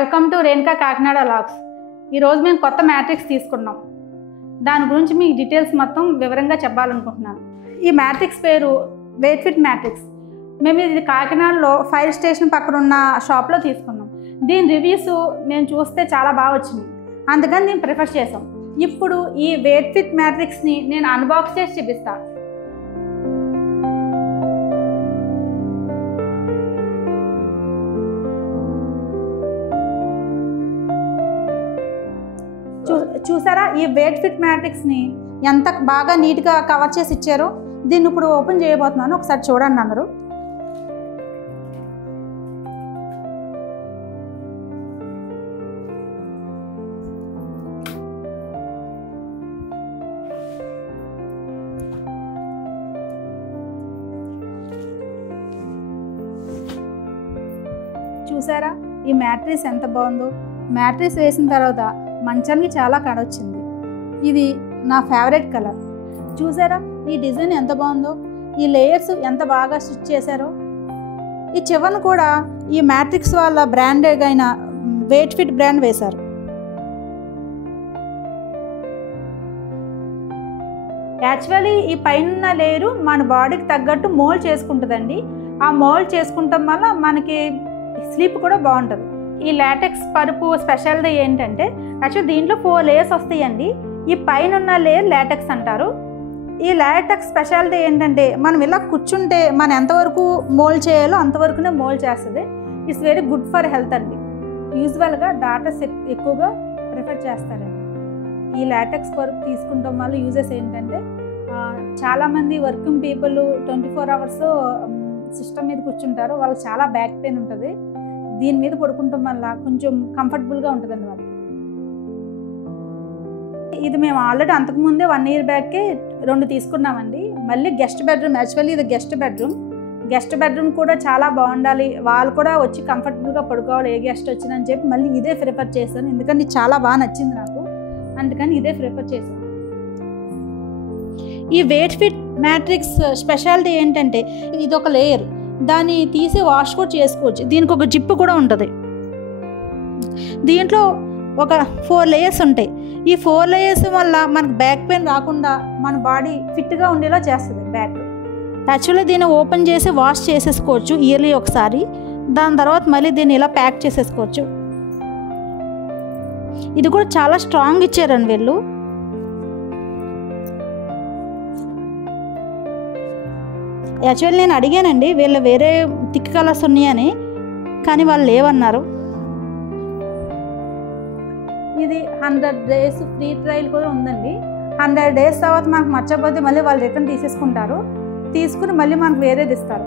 Welcome to Renuka Kakinada vlogs. ఈరోజు మేము కొత్త మ్యాట్రిక్స్ తీసుకున్నాం. దాని గురించి మీకు డీటెయిల్స్ మొత్తం వివరంగా చెప్పాలనుకుంటున్నాను. ఈ మ్యాట్రిక్స్ పేరు వెయిట్ ఫిట్ మ్యాట్రిక్స్. మేము ఇది కాకినాడలో ఫైర్ స్టేషన్ పక్కన ఉన్న షాప్లో తీసుకున్నాం. దీని రివ్యూస్ మేము చూస్తే చాలా బాగా వచ్చింది, అందుకని నేను ప్రిఫర్ చేసాం. ఇప్పుడు ఈ వెయిట్ ఫిట్ మ్యాట్రిక్స్ని నేను అన్బాక్స్ చేసి చూపిస్తాను. చూసారా, ఈ వెయిట్ ఫిట్ మ్యాట్రిక్స్ని ఎంత బాగా నీట్గా కవర్ చేసి ఇచ్చారో. దీన్ని ఇప్పుడు ఓపెన్ చేయబోతున్నాను, ఒకసారి చూడండి అందరూ. చూసారా ఈ మ్యాట్రిక్స్ ఎంత బాగుందో. మ్యాట్రిక్స్ వేసిన తర్వాత మంచానికి చాలా కడొచ్చింది. ఇది నా ఫేవరెట్ కలర్. చూసారా ఈ డిజైన్ ఎంత బాగుందో, ఈ లేయర్స్ ఎంత బాగా స్టిచ్ చేశారో. ఈ చివరన కూడా ఈ మ్యాట్రిక్స్ వాళ్ళ బ్రాండెడ్ అయిన వెయిట్ ఫిట్ బ్రాండ్ వేశారు. యాక్చువల్లీ ఈ పైన లేయరు మన బాడీకి తగ్గట్టు మోల్డ్ చేసుకుంటుందండి. ఆ మోల్డ్ చేసుకుంటాం వల్ల మనకి స్లీప్ కూడా బాగుంటుంది. ఈ లాటెక్స్ పరుపు స్పెషాలిటీ ఏంటంటే, యాక్చువల్లీ దీంట్లో 4 లేయర్స్ వస్తాయండి. ఈ పైన ఉన్న లేయర్ లాటెక్స్ అంటారు. ఈ లాటెక్స్ స్పెషాలిటీ ఏంటంటే, మనం ఇలా కూర్చుంటే మనం ఎంతవరకు మోల్డ్ చేయాలో అంతవరకునే మోల్డ్ చేస్తుంది. It's very good for health అండి. యూజువల్గా డాక్టర్స్ ఎక్కువగా ప్రిఫర్ చేస్తారండి. ఈ లాటెక్స్ పరుపు తీసుకుంటాం వల్ల యూజెస్ ఏంటంటే, చాలామంది వర్కింగ్ పీపుల్ 24 అవర్స్ సిస్టమ్ మీద కూర్చుంటారు. వాళ్ళకి చాలా బ్యాక్ పెయిన్ ఉంటుంది. దీని మీద పడుకుంటాం వల్ల కొంచెం కంఫర్టబుల్గా ఉంటుందండి వాళ్ళకి. ఇది మేము ఆల్రెడీ అంతకుముందే 1 year బ్యాకే 2 తీసుకున్నామండి. మళ్ళీ గెస్ట్ బెడ్రూమ్, యాక్చువల్లీ ఇది గెస్ట్ బెడ్రూమ్ కూడా చాలా బాగుండాలి, వాళ్ళు కూడా వచ్చి కంఫర్టబుల్గా పడుకోవాలి ఏ గెస్ట్ వచ్చిందని చెప్పి మళ్ళీ ఇదే ప్రిఫర్ చేశాను. ఎందుకంటే చాలా బాగా నచ్చింది నాకు, అందుకని ఇదే ప్రిఫర్ చేశాను. ఈ వెయిట్ ఫిట్ మ్యాట్రిక్స్ స్పెషాలిటీ ఏంటంటే, ఇది ఒక లేయర్, దాన్ని తీసి వాష్ కూడా చేసుకోవచ్చు. దీనికి ఒక జిప్ కూడా ఉంటుంది. దీంట్లో ఒక 4 లేయర్స్ ఉంటాయి. ఈ 4 లేయర్స్ వల్ల మనకు బ్యాక్ పెయిన్ రాకుండా మన బాడీ ఫిట్గా ఉండేలా చేస్తుంది బ్యాక్. యాక్చువల్లీ దీన్ని ఓపెన్ చేసి వాష్ చేసేసుకోవచ్చు ఇయర్లీ ఒకసారి. దాని తర్వాత మళ్ళీ దీన్ని ఇలా ప్యాక్ చేసేసుకోవచ్చు. ఇది కూడా చాలా స్ట్రాంగ్ ఇచ్చారండి వీళ్ళు. యాక్చువల్లీ నేను అడిగానండి వీళ్ళు వేరే థిక్ కలర్స్ ఉన్నాయని, కానీ వాళ్ళు లేవన్నారు. ఇది 100 days ఫ్రీ ట్రయల్ కూడా ఉందండి. 100 days తర్వాత మనకు నచ్చకపోతే మళ్ళీ వాళ్ళు రిటర్న్ తీసేసుకుంటారు. తీసుకుని మళ్ళీ మనకు వేరేది ఇస్తారు.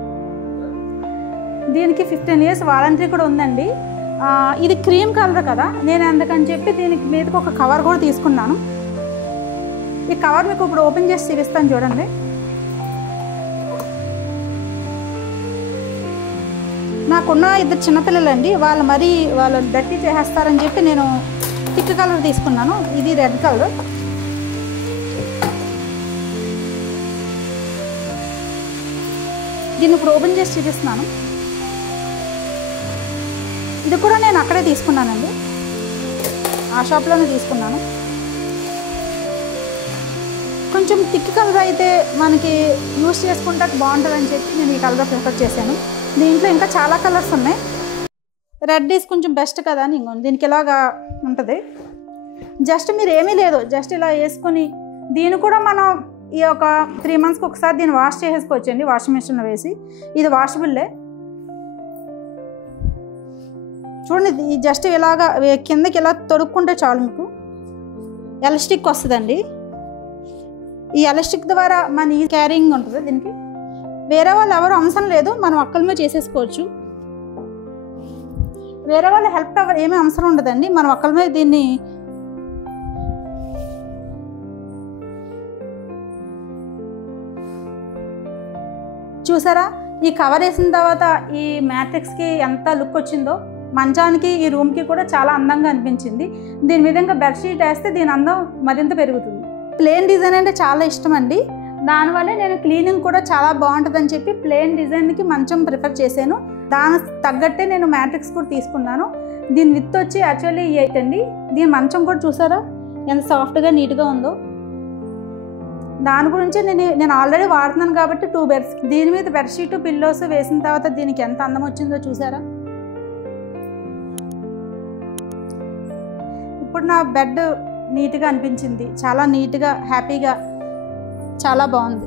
దీనికి 15 years వారంటీ కూడా ఉందండి. ఇది క్రీమ్ కలర్ కదా, నేను అందుకని చెప్పి దీనికి మీదకి ఒక కవర్ కూడా తీసుకున్నాను. ఈ కవర్ మీకు ఇప్పుడు ఓపెన్ చేసి చూపిస్తాను చూడండి. నాకున్న 2 చిన్నపిల్లలండి, వాళ్ళు డర్టీ చేసేస్తారని చెప్పి నేను థిక్ కలర్ తీసుకున్నాను. ఇది రెడ్ కలర్. దీన్ని ఇప్పుడు ఓపెన్ చేసి చూపిస్తున్నాను. ఇది కూడా నేను అక్కడే తీసుకున్నానండి, ఆ షాప్లోనే తీసుకున్నాను. కొంచెం థిక్ కలర్ అయితే మనకి యూస్ చేసుకుంటే బాగుంటుందని చెప్పి నేను ఈ కలర్ ప్రిఫర్ చేశాను. దీంట్లో ఇంకా చాలా కలర్స్ ఉన్నాయి. రెడ్ ఈస్ కొంచెం బెస్ట్ కదా అని ఇంకొంది. దీనికి ఇలాగా ఉంటుంది. జస్ట్ మీరు ఏమీ లేదు, జస్ట్ ఇలా వేసుకొని దీన్ని కూడా మనం ఈ ఒక 3 monthsకి ఒకసారి దీన్ని వాష్ చేసేసుకోవచ్చు అండి, వాషింగ్ మిషన్లో వేసి. ఇది వాషబుల్లే. చూడండి, ఈ జస్ట్ ఇలాగా కిందకి ఇలా తొడుక్కుంటే చాలు మీకు ఎలాస్టిక్ వస్తుందండి. ఈ ఎలాస్టిక్ ద్వారా మన ఈ క్యారింగ్ ఉంటుంది. దీనికి వేరే వాళ్ళు ఎవరు అవసరం లేదు, మనం ఒక్కలమే చేసేసుకోవచ్చు. వేరే వాళ్ళ హెల్ప్ ఏమీ అవసరం ఉండదండి, మనం ఒక్కలమే దీన్ని చూసారా. ఈ కవర్ వేసిన తర్వాత ఈ మ్యాట్రిక్స్కి ఎంత లుక్ వచ్చిందో. మంచానికి ఈ రూమ్కి కూడా చాలా అందంగా అనిపించింది. దీని మీద ఇంకా బెడ్షీట్ వేస్తే దీని అందం మరింత పెరుగుతుంది. ప్లెయిన్ డిజైన్ అంటే చాలా ఇష్టం అండి. దానివల్లే నేను క్లీనింగ్ కూడా చాలా బాగుంటుందని చెప్పి ప్లెయిన్ డిజైన్కి మంచం ప్రిఫర్ చేశాను. దానికి తగ్గట్టే నేను మ్యాట్రిక్స్ కూడా తీసుకున్నాను. దీని విత్ వచ్చి యాక్చువల్లీ 8 అండి. దీని మంచం కూడా చూసారా ఎంత సాఫ్ట్గా నీట్గా ఉందో. దాని గురించి నేను ఆల్రెడీ వాడుతున్నాను కాబట్టి 2 బెడ్స్. దీని మీద బెడ్షీట్ పిల్లోస్ వేసిన తర్వాత దీనికి ఎంత అందం వచ్చిందో చూసారా. ఇప్పుడు నా బెడ్ నీట్గా అనిపించింది, చాలా నీట్గా హ్యాపీగా చాలా బాగుంది.